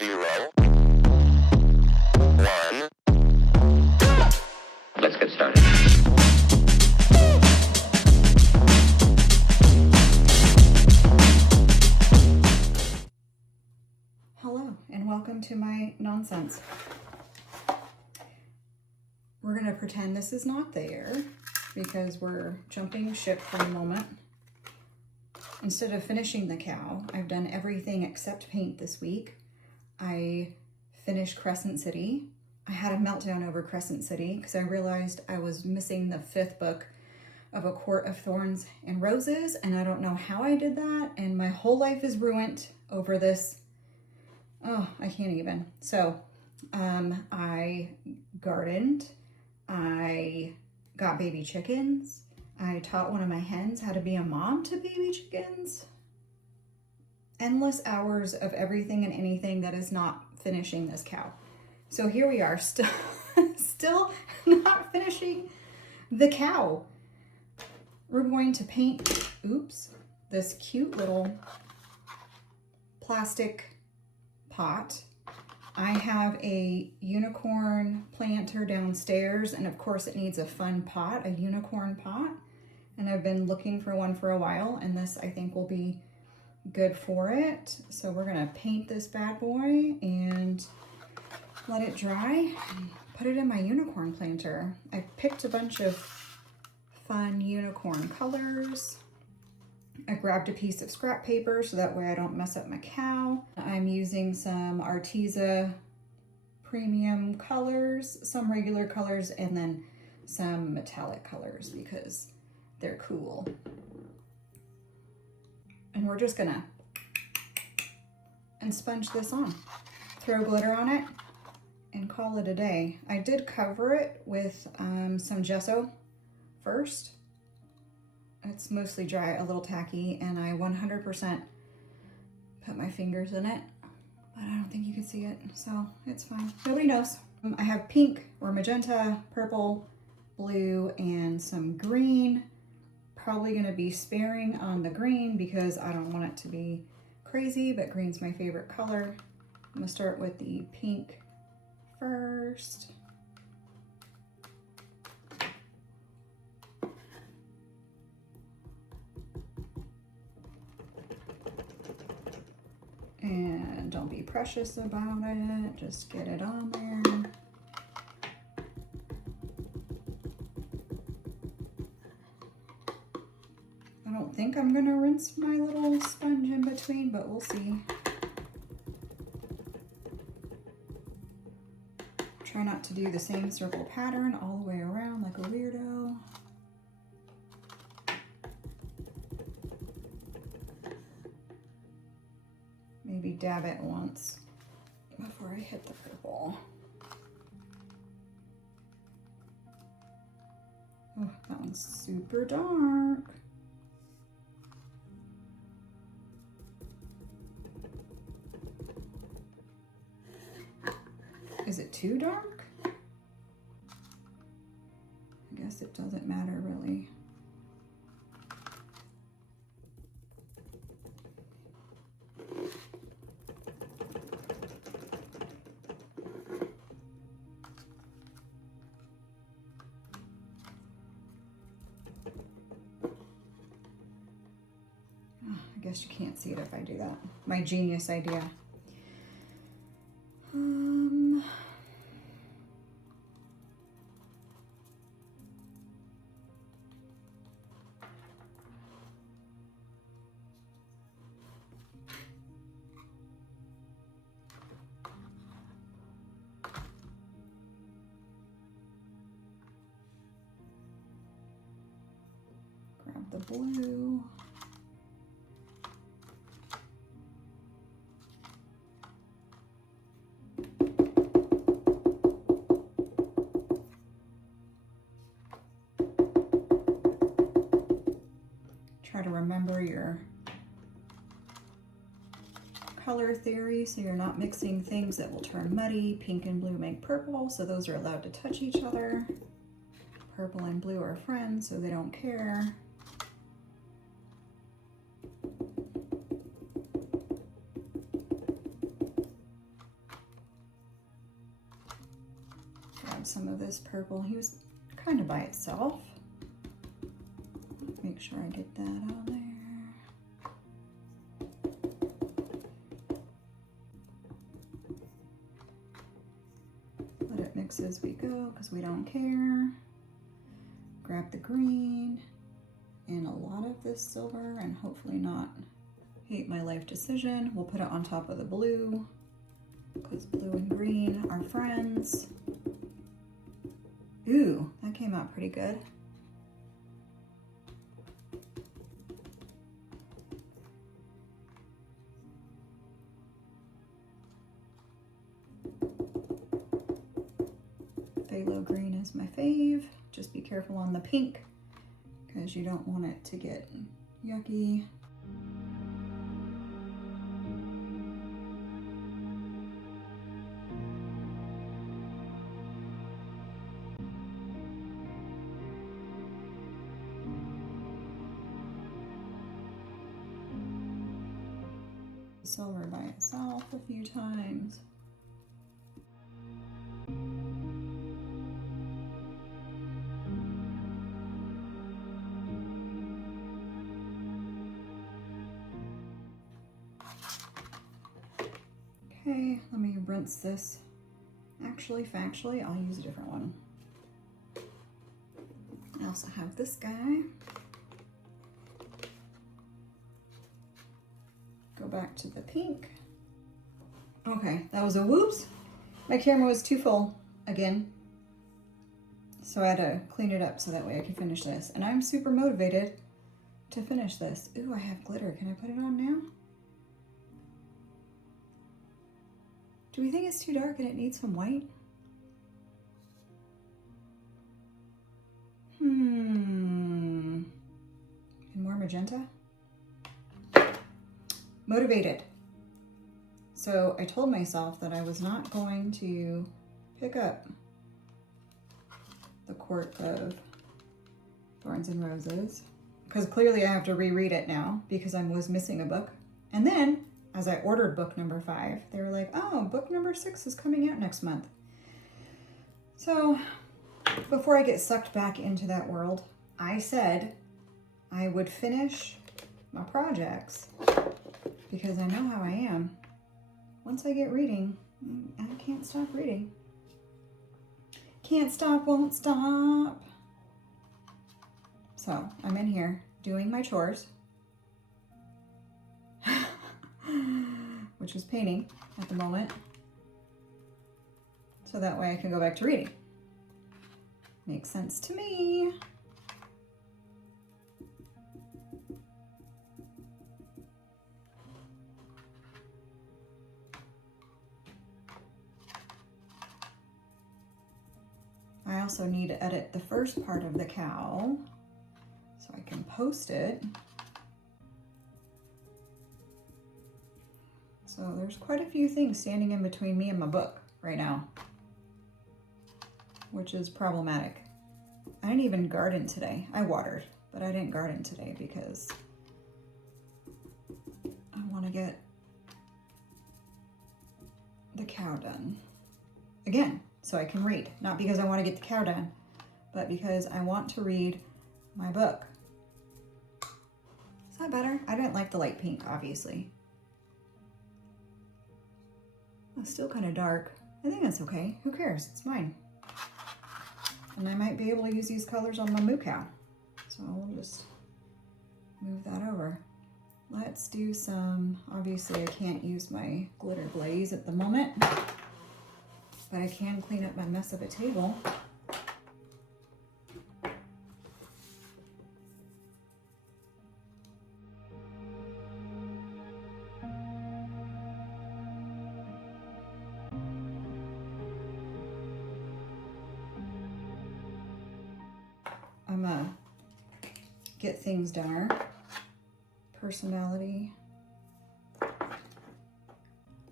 0, 1. Let's get started. Hello, and welcome to my nonsense. We're going to pretend this is not there because we're jumping ship for a moment. Instead of finishing the cow, I've done everything except paint this week. I finished Crescent City. I had a meltdown over Crescent City because I realized I was missing the 5th book of A Court of Thorns and Roses, and I don't know how I did that, and my whole life is ruined over this. Oh, I can't even. So, I gardened. I got baby chickens. I taught one of my hens how to be a mom to baby chickens. Endless hours of everything and anything that is not finishing this cow. So here we are, still not finishing the cow. We're going to paint, this cute little plastic pot. I have a unicorn planter downstairs, and of course it needs a fun pot, a unicorn pot. And I've been looking for one for a while, and this I think will be good for it. So we're gonna paint this bad boy and let it dry and put it in my unicorn planter. I picked a bunch of fun unicorn colors. I grabbed a piece of scrap paper so that way I don't mess up my cow. I'm using some Arteza premium colors, some regular colors, and then some metallic colors because they're cool. And we're just gonna sponge this on. Throw glitter on it and call it a day. I did cover it with some gesso first. It's mostly dry, a little tacky, and I 100% put my fingers in it, but I don't think you can see it, so it's fine. Nobody knows. I have pink or magenta, purple, blue, and some green. Probably gonna be sparing on the green because I don't want it to be crazy, but green's my favorite color. I'm gonna start with the pink first. And don't be precious about it, just get it on there. I don't think I'm gonna rinse my little sponge in between, but we'll see. Try not to do the same circle pattern all the way around like a weirdo. Maybe dab it once before I hit the purple. Oh, that one's super dark. Is it too dark? I guess it doesn't matter really. I guess you can't see it if I do that. My genius idea. Grab the blue. Try to remember your color theory so you're not mixing things that will turn muddy. Pink and blue make purple, so those are allowed to touch each other. Purple and blue are friends, so they don't care. add some of this purple. He was kind of by itself. Make sure I get that on there. Let it mix as we go because we don't care. Grab the green and a lot of this silver and hopefully not hate my life decision. We'll put it on top of the blue because blue and green are friends. Ooh, that came out pretty good. Phthalo green is my fave. Just be careful on the pink because you don't want it to get yucky. Silver by itself a few times. Okay, let me rinse this. Actually, factually, I'll use a different one. I also have this guy. Go back to the pink. Okay, that was a whoops. My camera was too full again. So I had to clean it up so that way I can finish this. And I'm super motivated to finish this. Ooh, I have glitter. Can I put it on now? Do we think it's too dark and it needs some white? And more magenta? Motivated. So I told myself that I was not going to pick up the Court of Thorns and Roses because clearly I have to reread it now because I was missing a book. And then as I ordered book number 5, they were like, oh, book number 6 is coming out next month. So before I get sucked back into that world, I said I would finish my projects because I know how I am. Once I get reading, I can't stop reading. Can't stop, won't stop. So I'm in here doing my chores, which is painting at the moment. So that way I can go back to reading. Makes sense to me. I also need to edit the first part of the cow so I can post it. So there's quite a few things standing in between me and my book right now, which is problematic. I didn't even garden today. I watered, but I didn't garden today because I want to get the cow done again so I can read. Not because I want to get the cow done, but because I want to read my book. Is that better? I didn't like the light pink, obviously. It's still kind of dark. I think that's okay. Who cares? It's mine. And I might be able to use these colors on my moo cow. So we'll just move that over. Let's do some, obviously I can't use my glitter glaze at the moment, but I can clean up my mess of a table. I'm gonna get things done. Personality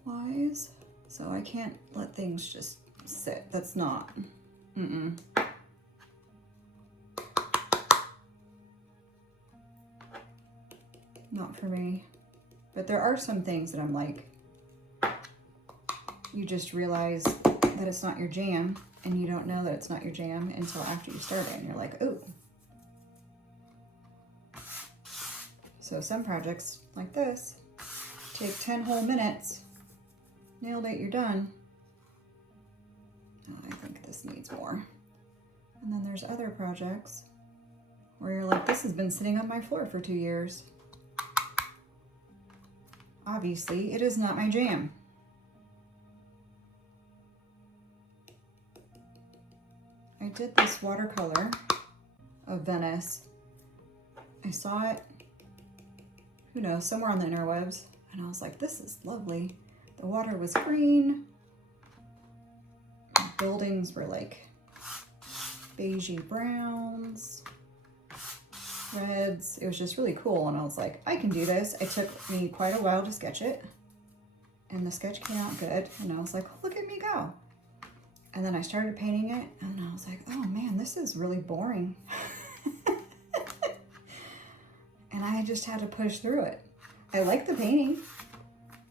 wise. So I can't let things just sit. That's not, not for me. But there are some things that I'm like, you just realize that it's not your jam, and you don't know that it's not your jam until after you start it, and you're like, ooh. So some projects like this take 10 whole minutes. Nailed it, you're done. Oh, I think this needs more. And then there's other projects where you're like, this has been sitting on my floor for 2 years. Obviously, it is not my jam. I did this watercolor of Venice. I saw it, who knows, somewhere on the interwebs, and I was like, this is lovely. The water was green. The buildings were like beigey browns, reds. It was just really cool, and I was like, I can do this. It took me quite a while to sketch it, and the sketch came out good, and I was like, look at me go. And then I started painting it, and I was like, oh man, this is really boring. And I just had to push through it. I like the painting.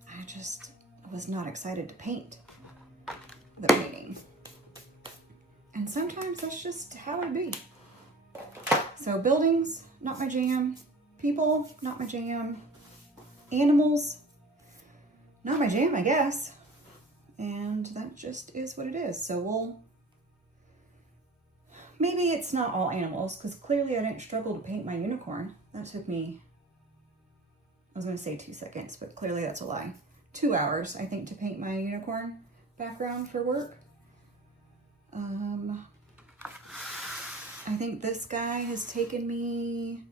I just was not excited to paint the painting. And sometimes that's just how it be. So buildings, not my jam. People, not my jam. Animals, not my jam, I guess. And that just is what it is. So maybe it's not all animals, because clearly I didn't struggle to paint my unicorn. That took me, I was going to say 2 seconds, but clearly that's a lie. 2 hours, I think, to paint my unicorn background for work. I think this guy has taken me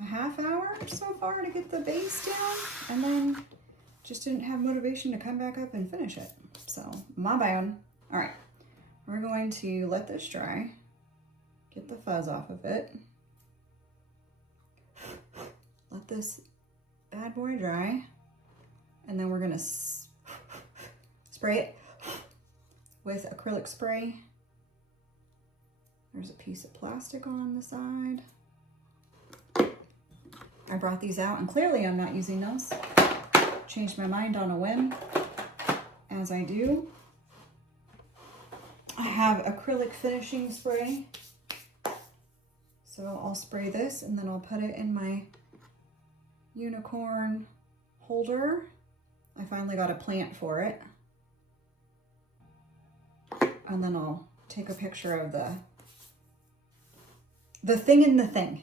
a half hour so far to get the base down, and then just didn't have motivation to come back up and finish it. So, my bad. All right, we're going to let this dry, get the fuzz off of it. Let this bad boy dry, and then we're gonna spray it with acrylic spray. There's a piece of plastic on the side. I brought these out, and clearly I'm not using those. Changed my mind on a whim, as I do. I have acrylic finishing spray. So I'll spray this, and then I'll put it in my unicorn holder. I finally got a plant for it. And then I'll take a picture of the thing in the thing.